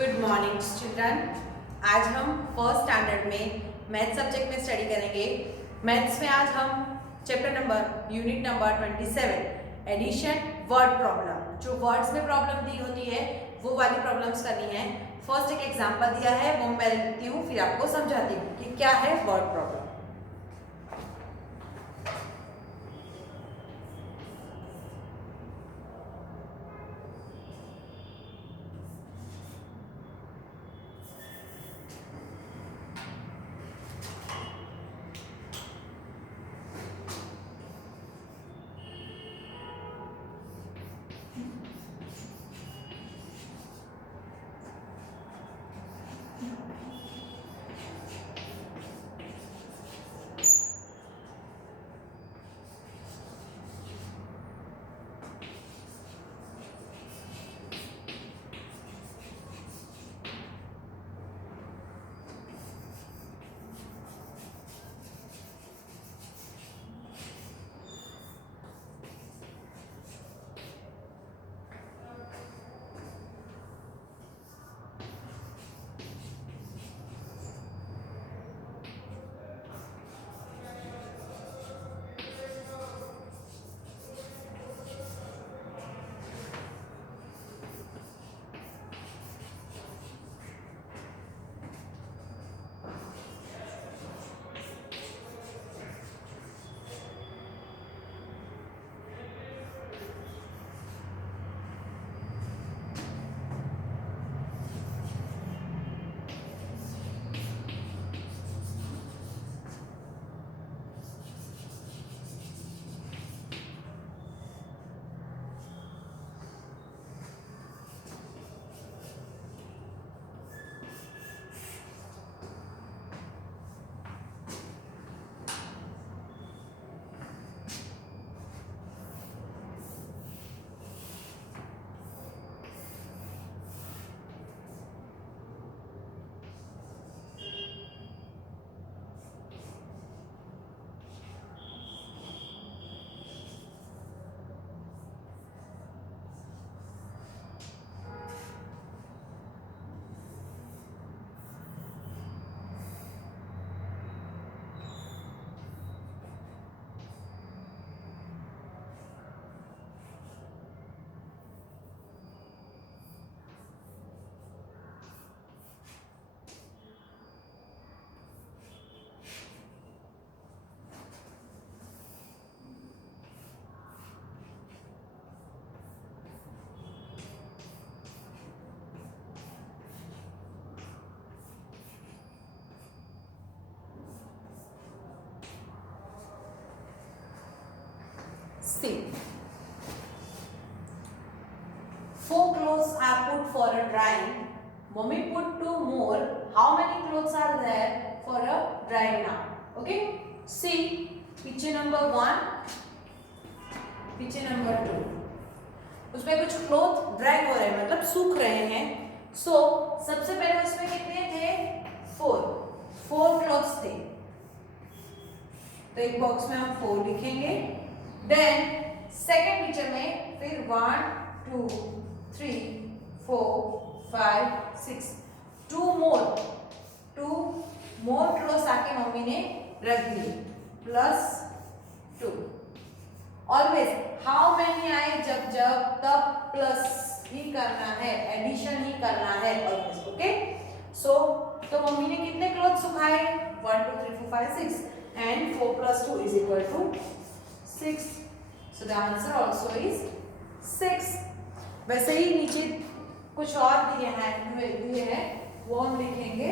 Good morning children. आज हम first standard में मैथ सब्जेक्ट में स्टडी करेंगे। मैथ्स में आज हम chapter number unit number 27 addition word problem, जो वर्ड्स में प्रॉब्लम दी होती है वो वाली प्रॉब्लम्स करनी है। फर्स्ट एक एग्जांपल दिया है, वो मैं लिखती हूँ फिर आपको समझाती हूँ कि क्या है word problem. See, 4 clothes are put for a drying. Mommy put 2 more. How many clothes are there for a drying now? Okay. See, picture number 1, picture number 2. उसमें कुछ क्लोथ ड्राई हो रहे हैं, मतलब सूख रहे हैं। सबसे पहले उसमें कितने थे? 4 क्लॉथ्स थे, तो एक बॉक्स में हम 4 लिखेंगे। देन सेकेंड पिक्चर में फिर 1 2 3 4 5 6 2 मोर क्लोथ्स आके मम्मी ने रख दिए, +2। ऑलवेज हाउ मैनी आए जब तब प्लस ही करना है, एडिशन ही करना है ऑलवेज। ओके, तो मम्मी ने कितने क्लॉथ सुखाए? 1 2 3 4 5 6 and 4 plus 2 is equal to 6. So the answer also is 6. वैसे ही नीचे कुछ और दिए हैं वो हम लिखेंगे।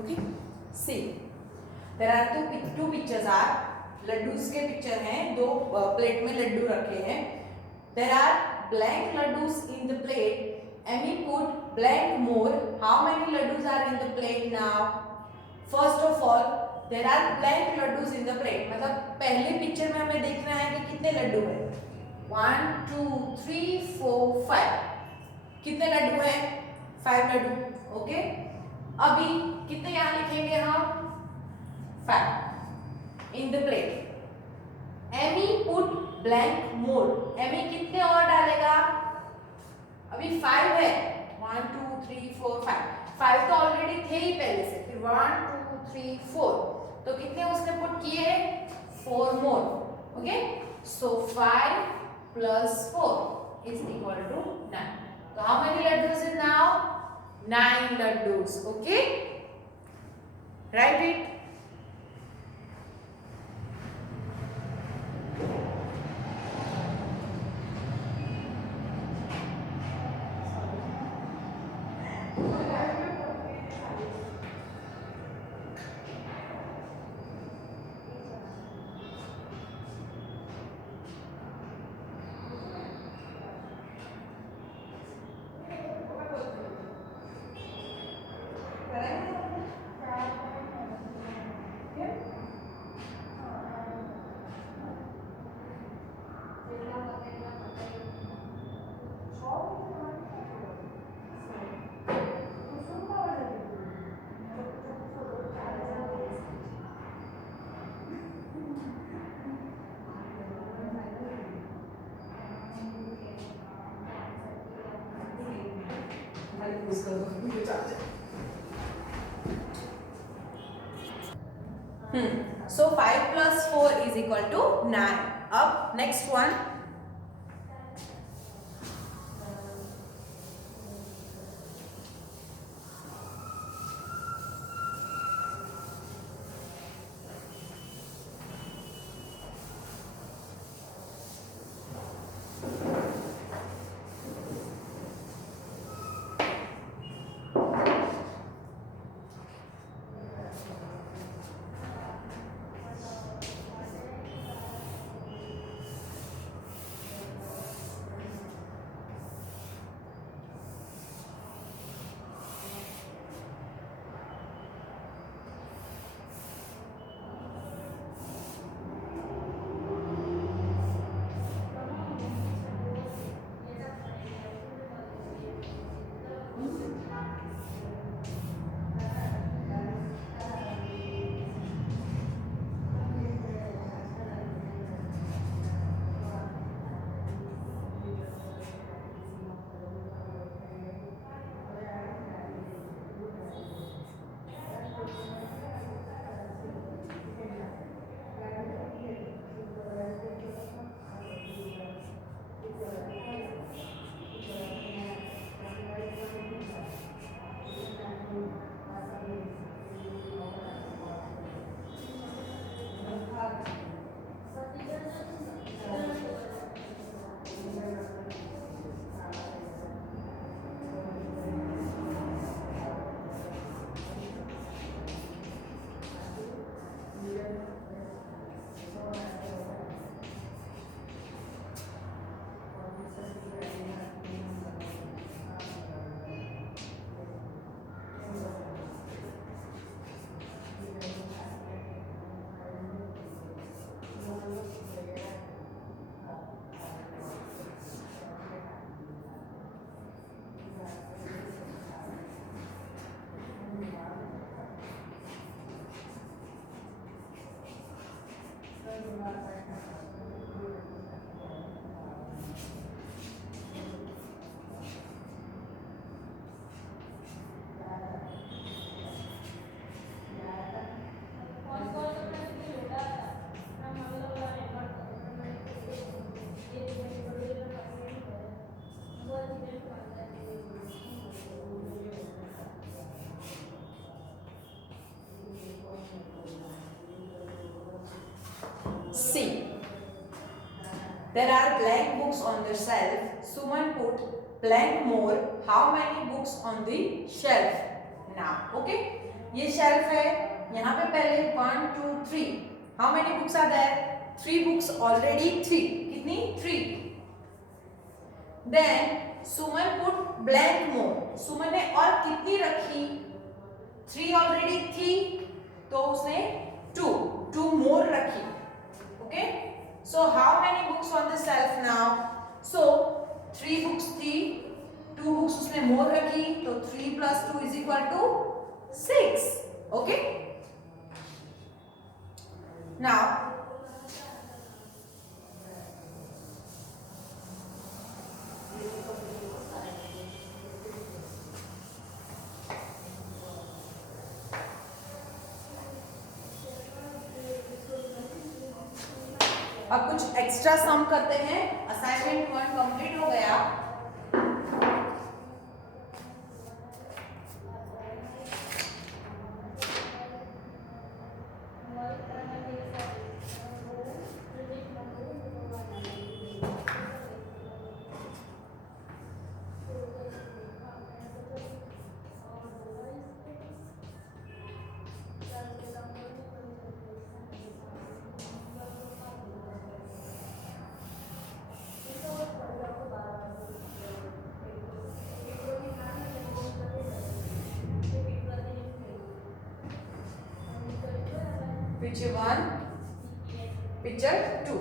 Okay see there are two pictures are laddus के पिक्चर हैं, दो प्लेट में लड्डू रखे हैं. There are blank laddus in the plate. Amy put blank more. How many laddus are in the plate now? First of all, there are blank laddus in the plate. मतलब पहले picture में हमें देखना है कि कितने लड्डू हैं. 1 2 3 4 5. कितने लड्डू हैं? 5 लड्डू. ओके अभी कितने यहाँ लिखेंगे हम? 5 in the plate. Amy put blank more. Amy कितने और डालेगा? अभी 5 है. 1 2 3 4 5. 5 तो ऑलरेडी थे ही पहले से. फिर 1 2 3 4. तो कितने उसने पुट किए? 4 more. Okay so 5 plus 4 is equal to 9. So how many laddus is now? 9 laddus. Okay, write it. So 5 plus 4 is equal to 9. Up next one. C. There are blank books on the shelf. Suman put blank more. How many books on the shelf now? Okay. ये shelf है, यहाँ पे पहले 1 2 3, how many books are there? 3 books already, 3 कितनी? 3। Then Suman put blank more, Suman ने और कितनी रखी? 3 ऑलरेडी थी तो उसने 2 मोर रखी। Okay, so how many books on the shelf now? So 3 books थी, 2 बुक्स उसने मोर रखी, तो 3 + 2 = 6। ओके, नाउ अब कुछ एक्स्ट्रा सम करते हैं। असाइनमेंट 1 कंप्लीट हो गया। Picture 1, picture 2.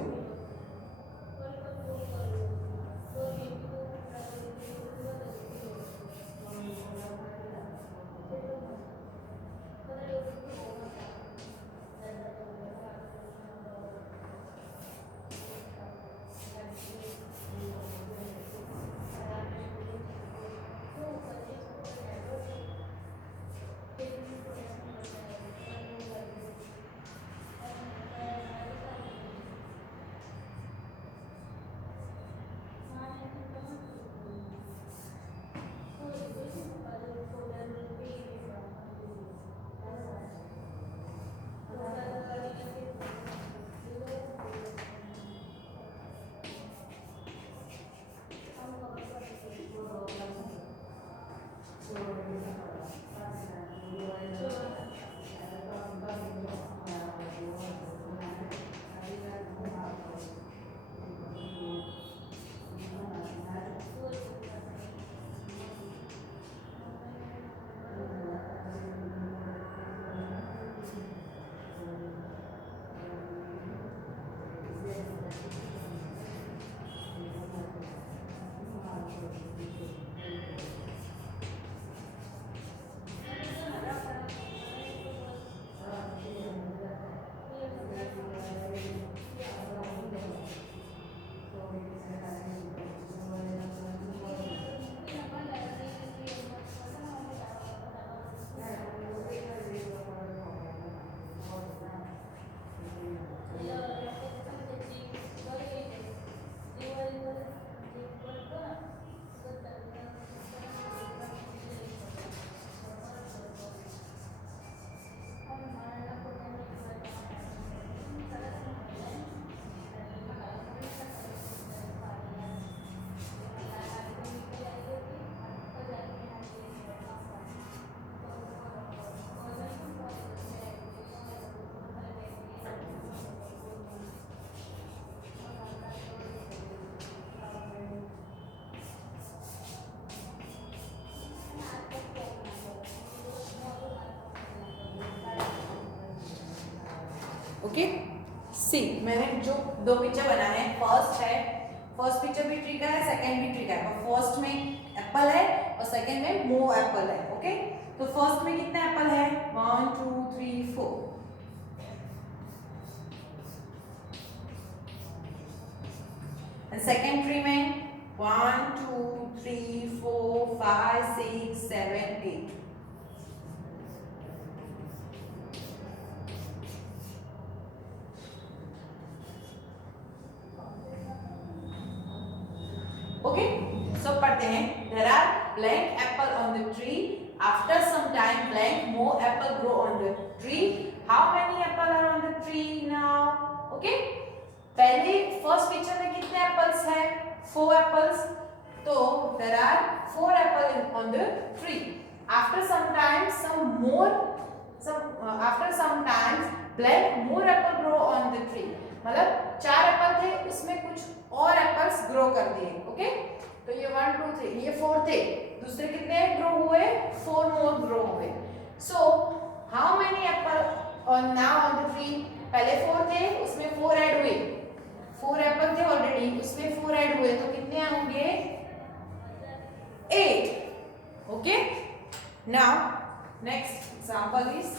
ओके, सी मैंने जो 2 पिक्चर बनाए हैं, फर्स्ट पिक्चर भी ट्री का है, सेकंड भी ट्री का है। फर्स्ट में एप्पल है और सेकंड में मोर एप्पल है। ओके, तो फर्स्ट में कितने एप्पल है? 1 2 3 4। एंड सेकंड ट्री में 1 2 3 4 5 6 7 8। ओके, सो पढ़ते हैं। There are blank apple on the tree. After some time, blank more apple grow on the tree. How many apple are on the tree now? Okay, पहले first picture में कितने apples है? 4 apples. तो there are 4 apple on the tree. After some time, some more after some times black more apple grow on the tree, मतलब 4 Apple थे उसमें कुछ और एप्पल्स ग्रो कर दिए। ओके, तो ये 1 2 3, ये 4 थे, दूसरे कितने ग्रो हुए, 4 मोर ग्रो हुए। So how many Apple on now on the tree, पहले 4 थे उसमें 4 ऐड हुए, 4 एप्पल थे ऑलरेडी उसमें 4 ऐड हुए, तो कितने होंगे 8। Okay, now next example is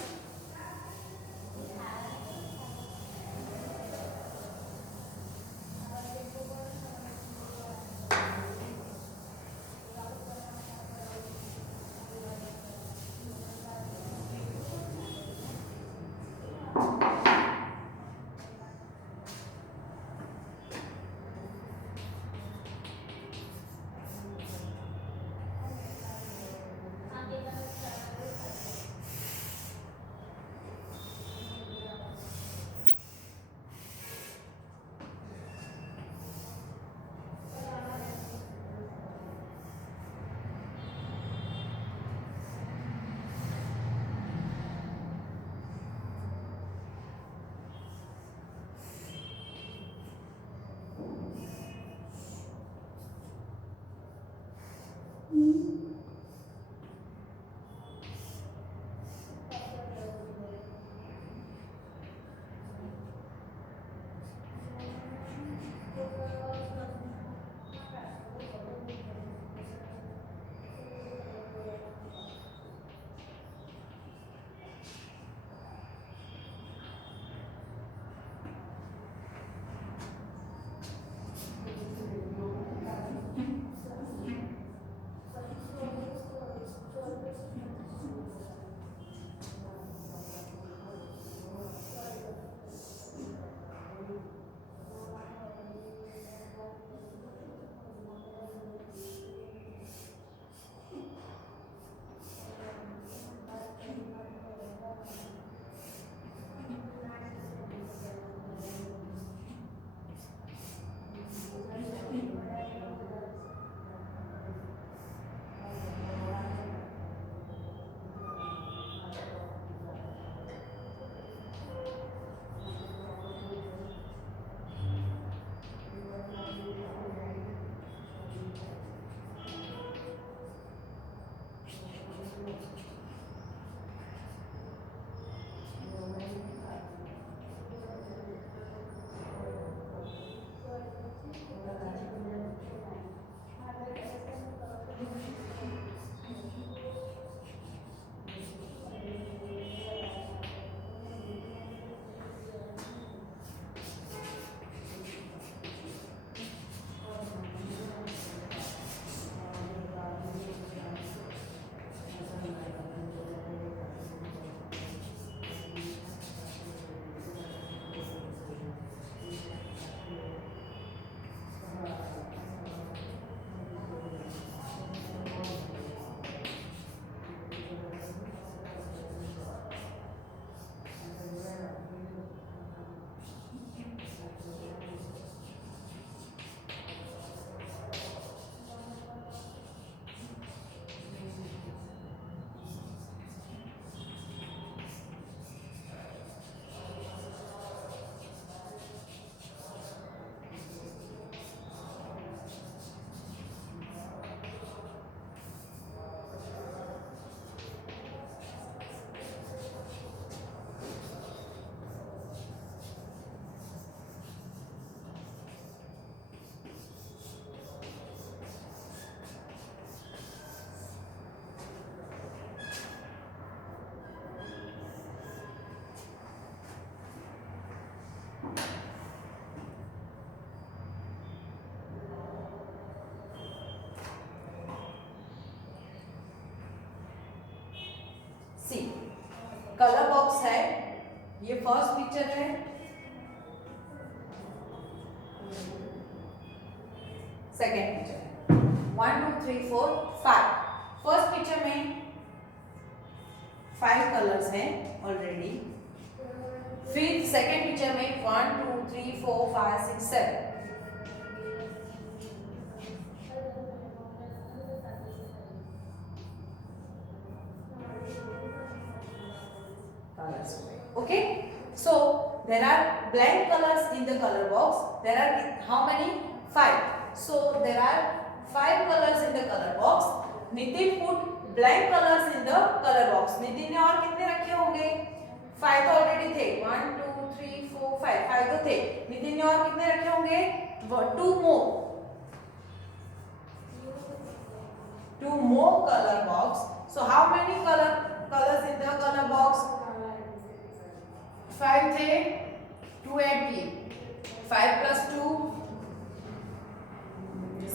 see colour box है, ये फर्स्ट पिक्चर है, सेकेंड पिक्चर 1 2 3 4 5। फर्स्ट पिक्चर में 5 कलर्स हैं ऑलरेडी, फिर सेकेंड पिक्चर में 1 2 3 4 5 6 7। कलर्स हो गए. Okay, so there are blank colors in the color box. There are how many? 5. So there are 5 colors in the color box. Nitin put blank colors in the color box. Nitin ने और कितने रखे होंगे? 5 तो already थे. 1 2 3 4 5. 5 तो थे. नितिन ने और कितने रखे होंगे? 2 more. 2 more color box. So how many colors in the color box? 5 थे. 2 ऐड किए. 5 plus 2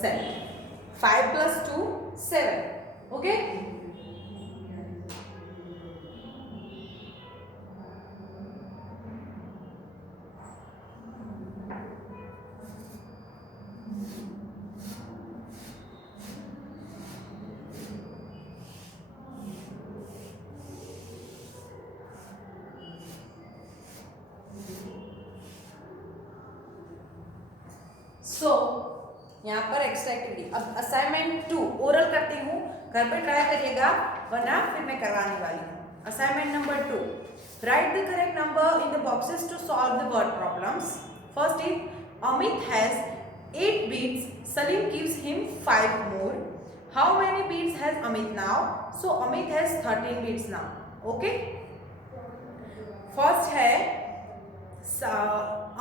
7. 5 plus 2 7. Okay. सो यहाँ पर एक्स्ट्रा एक्टिविटी. अब असाइनमेंट 2 ओरल करती हूँ, घर पे ट्राई करिएगा वरना फिर मैं करवाने वाली हूँ. Assignment number 2, write the correct number in the boxes to solve the word problems. First is Amit has 8 beads, Salim gives him 5 more. How many beads has Amit now? So Amit has 13 beads now. Okay. First है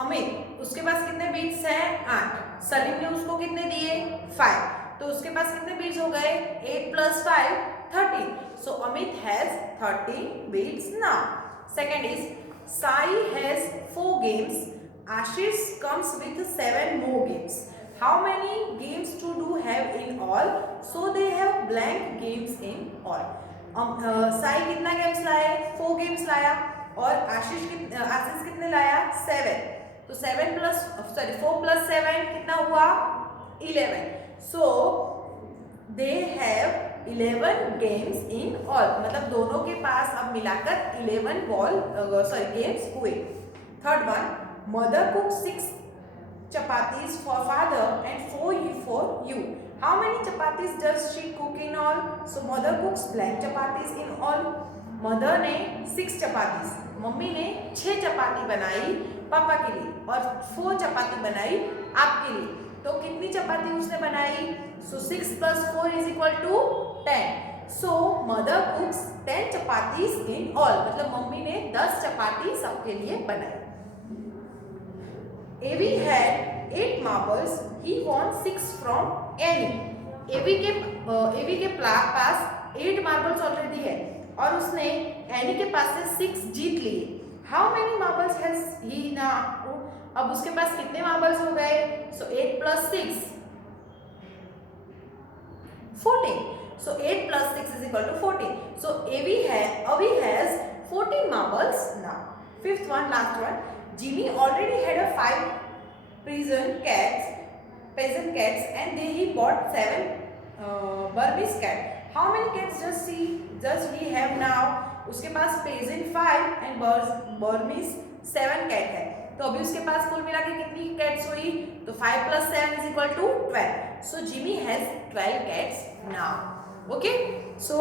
अमित, उसके पास कितने beats हैं? 8. सलीम ने उसको कितने दिए? 5. तो उसके पास कितने बीट्स हो गए? 8 plus 5 13. So Amit has 13 beats now. Second is Sai has 4 games. Ashish comes with 7 more games. How many games to do have in all? So they have blank games in all. Sai कितना games लाए? 4 games लाया. और आशीष कितने लाया? 7. तो 4 plus 7 कितना हुआ? 11. So they have 11 games in all. मतलब दोनों के पास अब मिलाकर 11 गेम्स हुए. Third one, mother cook 6 chapatis for father and 4 for you. How many chapatis does she cook in all? So mother cooks blank chapatis in all. Mother ने 6 chapatis, mummy ने 6 चपाती बनाई पापा के लिए और 4 चपाती बनाई आपके लिए. तो कितनी चपाती उसने बनाई? So 6 plus 4 is equal to 10. So mother cooks 10 chapatis in all. मतलब मम्मी ने 10 चपाती सबके लिए बनाई. Avi had 8 marbles. He won 6 from Annie. Avi के पास 8 मार्बल्स ऑलरेडी है और उसने एनी के पास से 6 जीत लिए. How many marbles has he now? अब उसके पास कितने मार्बल्स हो गए? सो 8 plus 6 14. So 8 plus 6 is equal to 14. So Avi has 14 marbles now. Fifth one, last one. Jimmy already had a 5 peasant cats and he bought 7 Burmese cat. How many cats does he have now? उसके पास peasant 5 and Burmese 7 cat है. तो अभी उसके पास कुल मिला के कितनी cats हुई? तो 5 plus 7 is equal to 12. So Jimmy has 12 cats now. Okay? So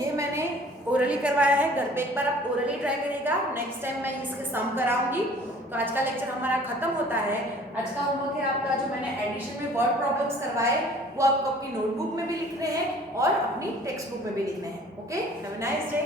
ये मैंने ओरली करवाया है. घर पे एक बार आप ओरली ट्राई करिएगा. नेक्स्ट टाइम मैं इसके सम कराऊंगी. तो आज का लेक्चर हमारा खत्म होता है. आज का होमवर्क है आपका जो मैंने एडिशन में वर्ड प्रॉब्लम्स करवाए वो आपको अपनी नोटबुक में भी लिखने हैं और अपनी टेक्स्ट बुक में भी लिखने हैं. Okay, have a nice day.